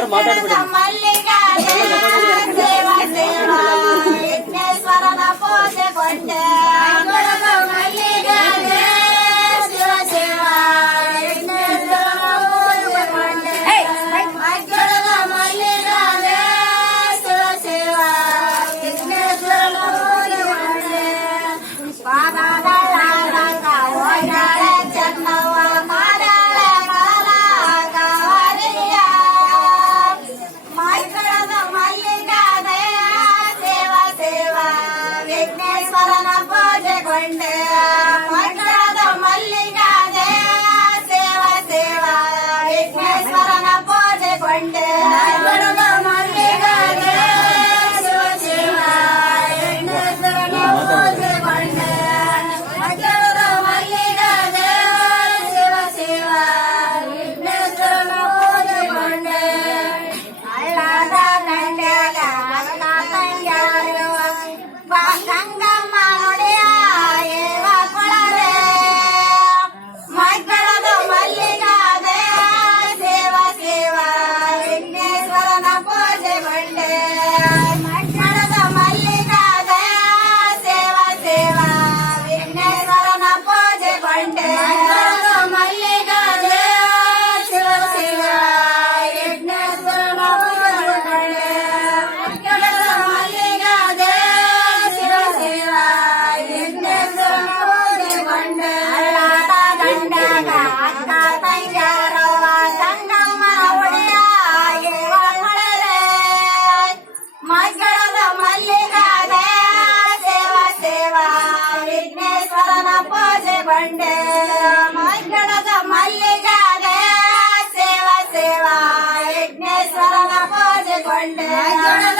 யாரும் மாட்டாடு and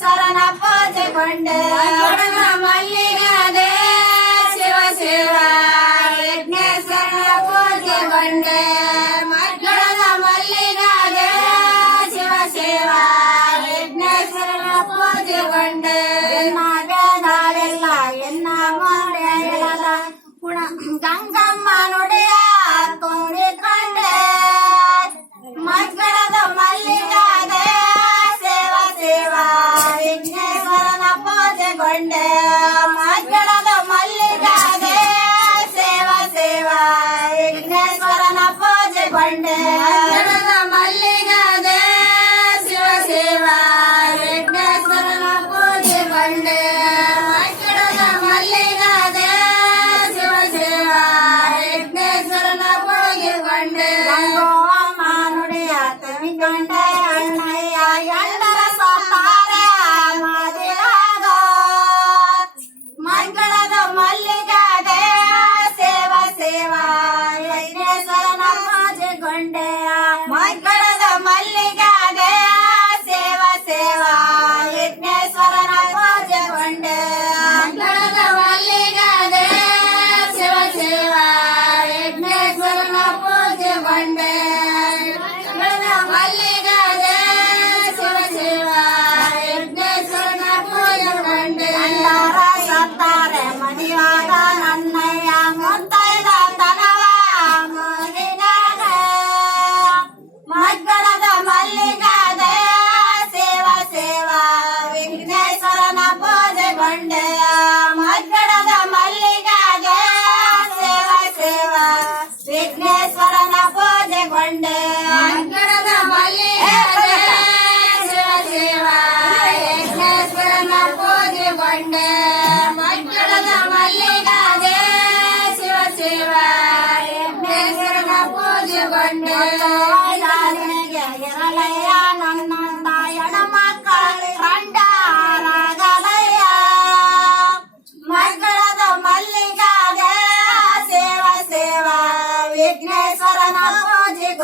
சரணப்பா ஜெய் பண்டு மல்லிகனதே சிவ சிவ சரணப்பா ஜெய் பண்டு மற்றொழுத மல்லிகனதே சிவ சிவ சரணப்பா ஜெய் பண்டு மாட்டாளெல்லாம் என்ன மாட்டாளெல்லாம் குண கங்கம்மானோ கொண்ட மல்லிகாத சிவசிவா வெங்கடேஸ்வரன் பூஜை கொண்டு மக்களத மல்லிகாத சிவசிவா வெங்கடேஸ்வரன்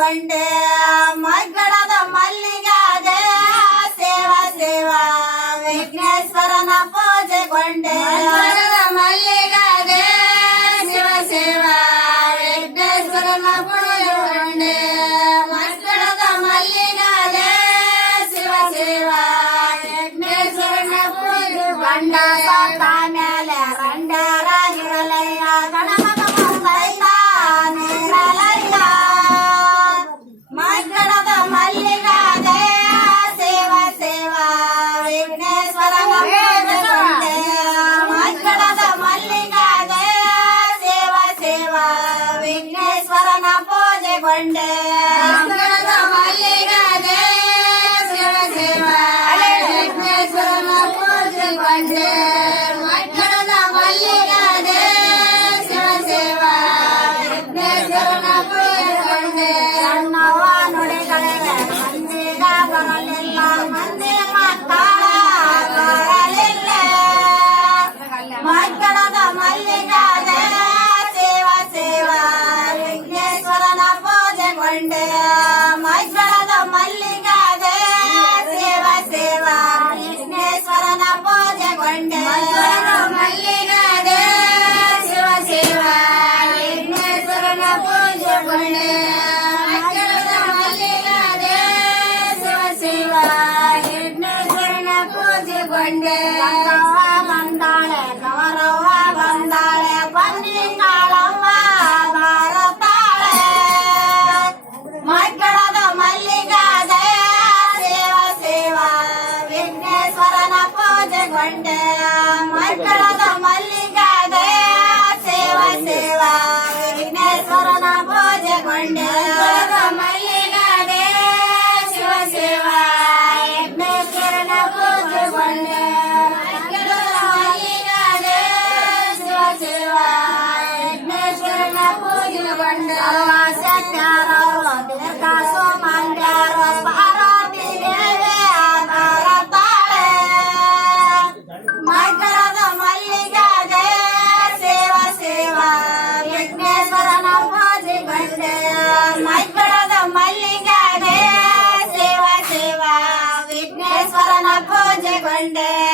ಕಂಡೆ ಮಗ್ಗಡದ ಮಲ್ಲಿಗಾದ ಸೇವಾ ಸೇವಾ ವಿಘ್ನೇಶ್ವರನ ಪೂಜೆಗೊಂಡೆ ಮಗ್ಗಡದ ಮಲ್ಲಿಗಾದ ಶಿವ ಸೇವಾ ವಿಘ್ನೇಶ್ವರನ ಪೂಜೆಗೊಂಡೆ ಮಗ್ಗಡದ ಮಲ್ಲಿಗಾದ ಶಿವ ಸೇವಾ ವಿಘ್ನೇಶ್ವರನ ಪೂಜೆ ಬಂಡ கொண்டு மைசலத மல்லிகாத சேவ சேவ விக்னேஸ்வரன பூஜை கொண்டு மல்லிகாத சிவ சிவ விக்னேஸ்வரன பூஜை கொண்டு மல்லிகாத சிவ சிவ விக்னேஸ்வரன பூஜை கொண்டு Sunday. கண்ட